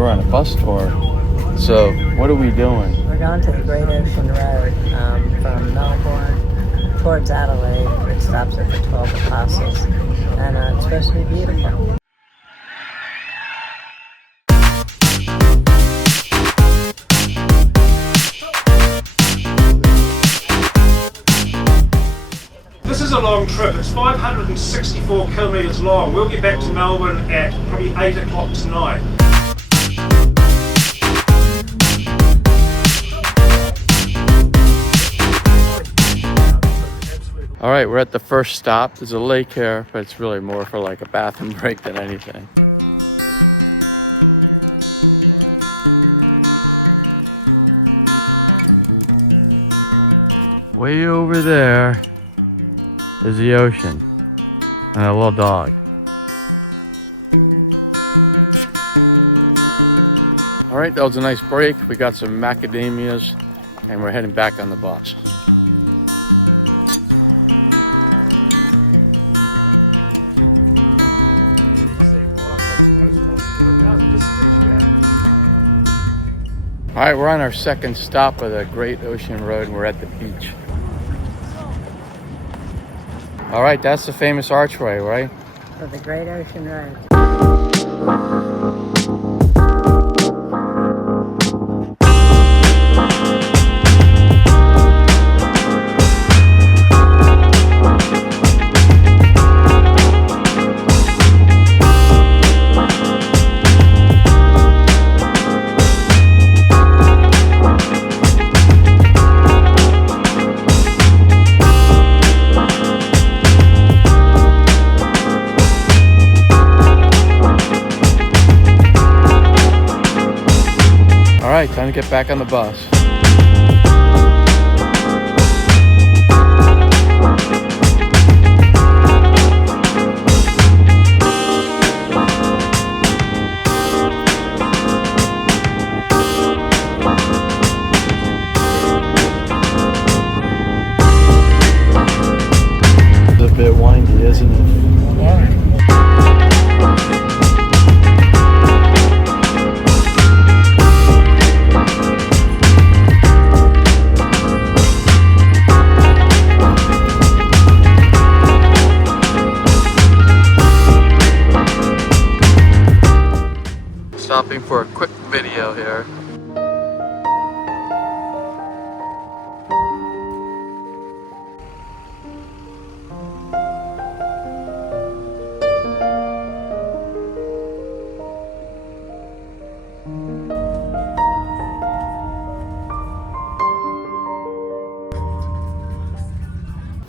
We're on a bus tour. So what are we doing? We're going to the Great Ocean Road from Melbourne towards Adelaide, which stops at the 12 Apostles. And it's supposed to be beautiful. This is a long trip. It's 564 kilometres long. We'll get back to Melbourne at probably 8 o'clock tonight. All right, we're at the first stop. There's a lake here, but it's really more for like a bathroom break than anything. Way over there is the ocean and a little dog. All right, that was a nice break. We got some macadamias and we're heading back on the bus. All right, we're on our second stop of the Great Ocean Road and we're at the beach. All right, that's the famous archway, right? For the Great Ocean Road. All right, time to get back on the bus. It's a bit windy, isn't it? Yeah. Stopping for a quick video here.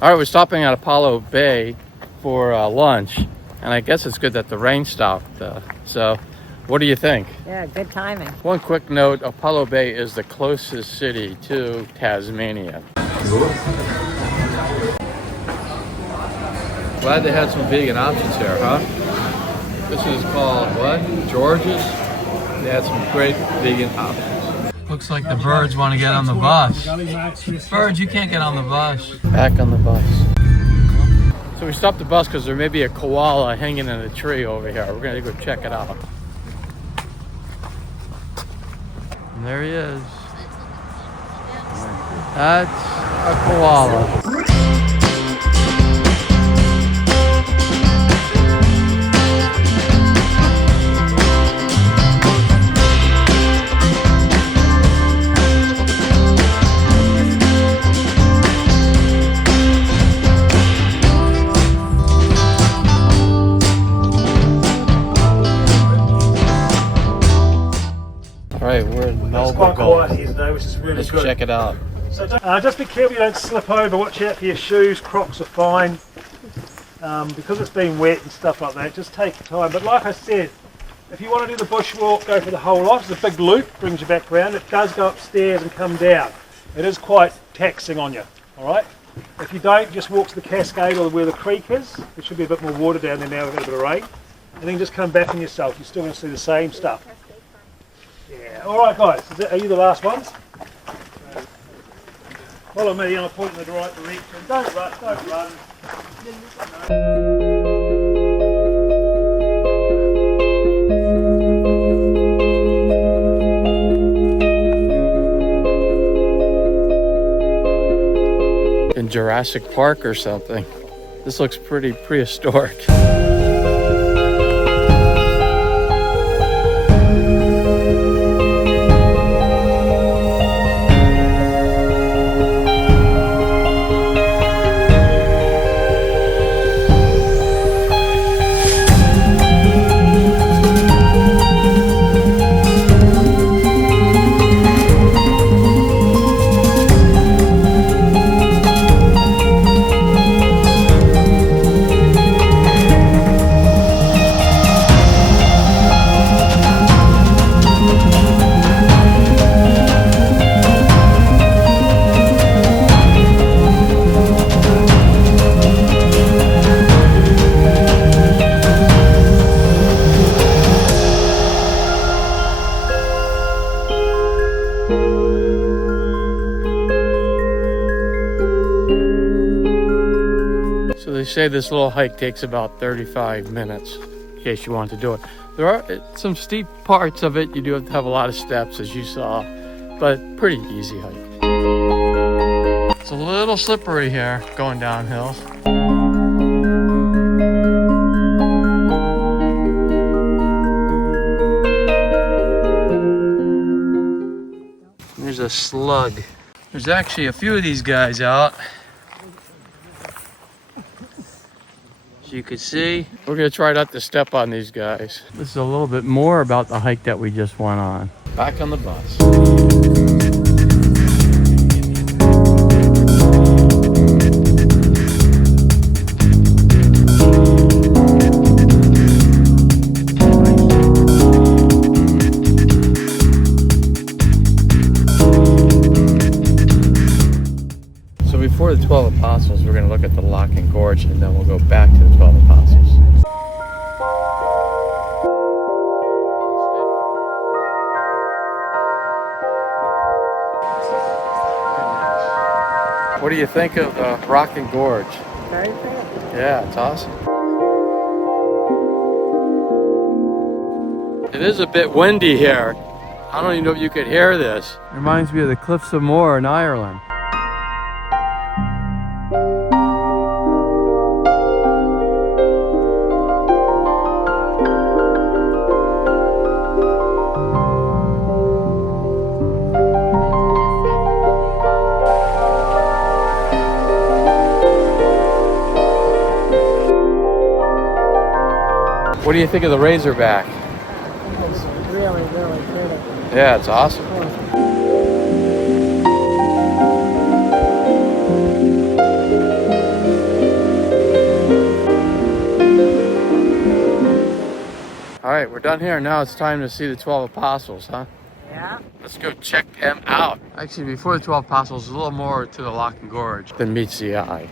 All right, we're stopping at Apollo Bay for lunch, and I guess it's good that the rain stopped. So, what do you think? Yeah, good timing. One quick note, Apollo Bay is the closest city to Tasmania. Glad they had some vegan options here, huh? This is called what? Gorge's? They had some great vegan options. Looks like the birds want to get on the bus. Birds, you can't get on the bus. Back on the bus. So we stopped the bus because there may be a koala hanging in a tree over here. We're going to go check it out. And there he is. That's a koala. Alright, we're in Melba It's quite Gully. quiet here today, which is really Let's good. check it out. So just be careful you don't slip over. Watch out for your shoes. Crocs are fine. Because it's been wet and stuff like that, just take your time. But like I said, if you want to do the bushwalk, go for the whole lot. It's a big loop, brings you back around. It does go upstairs and come down. It is quite taxing on you, alright? If you don't, just walk to the cascade or where the creek is. There should be a bit more water down there now, we've got a bit of rain. And then just come back on yourself. You're still going to see the same stuff. Yeah, alright guys, are you the last ones? Follow me and I'll point in the right direction. Don't rush, don't run. Jurassic Park or something. This looks pretty prehistoric. They say this little hike takes about 35 minutes in case you want to do it. There are some steep parts of it. You do have to have a lot of steps, as you saw, but pretty easy hike. It's a little slippery here going downhill. There's a slug. There's actually a few of these guys out. You could see, we're gonna try not to step on these guys. This is a little bit more about the hike that we just went on. Back on the bus. So before the 12 Apostles, we're gonna look at the Loch and Gorge, and then we'll go back to the 12 Apostles. What do you think of the Loch and Gorge? Very pretty. Yeah, it's awesome. It is a bit windy here. I don't even know if you could hear this. It reminds me of the Cliffs of Moher in Ireland. What do you think of the Razorback? It's really, really pretty. Yeah, it's awesome. All right, we're done here. Now it's time to see the 12 Apostles, huh? Yeah. Let's go check them out. Actually, before the 12 Apostles, a little more to the Loch and Gorge than meets the eye.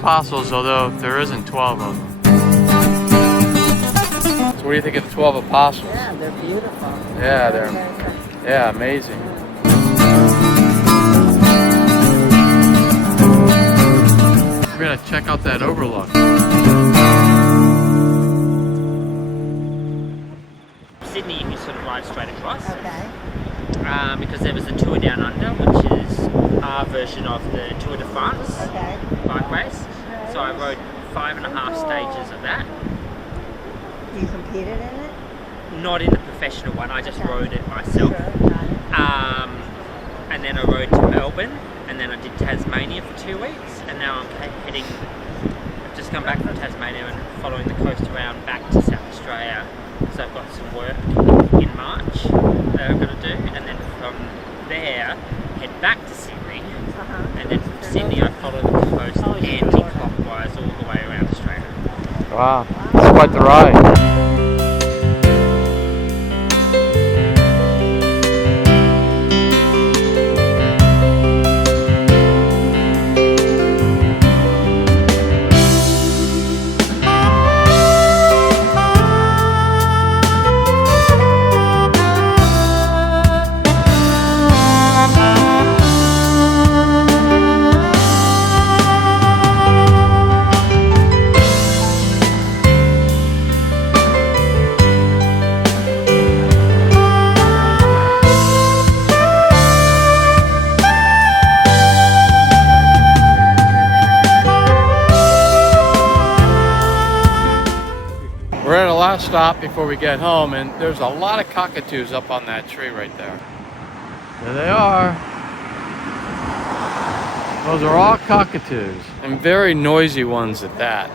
Apostles, although there isn't 12 of them. So what do you think of the 12 Apostles? Yeah, they're beautiful. Yeah, they're amazing. We're gonna check out that overlook. Sydney, if you sort of ride straight across. Okay. Because there was a Tour Down Under, which is our version of the Tour de France bike race. So I rode 5.5 stages of that. You competed in it? Not in the professional one, I just rode it myself. Sure, got it. And then I rode to Melbourne, and then I did Tasmania for 2 weeks, and now I'm heading, I've just come back from Tasmania and following the coast around back to South Australia. So I've got some work in March that I'm going to do, and then from there head back to Sydney, and then from Sydney I follow the coast anti-clockwise all the way around Australia. Wow, that's quite the ride. last stop before we get home, and there's a lot of cockatoos up on that tree right there. There they are. Those are all cockatoos, and very noisy ones at that.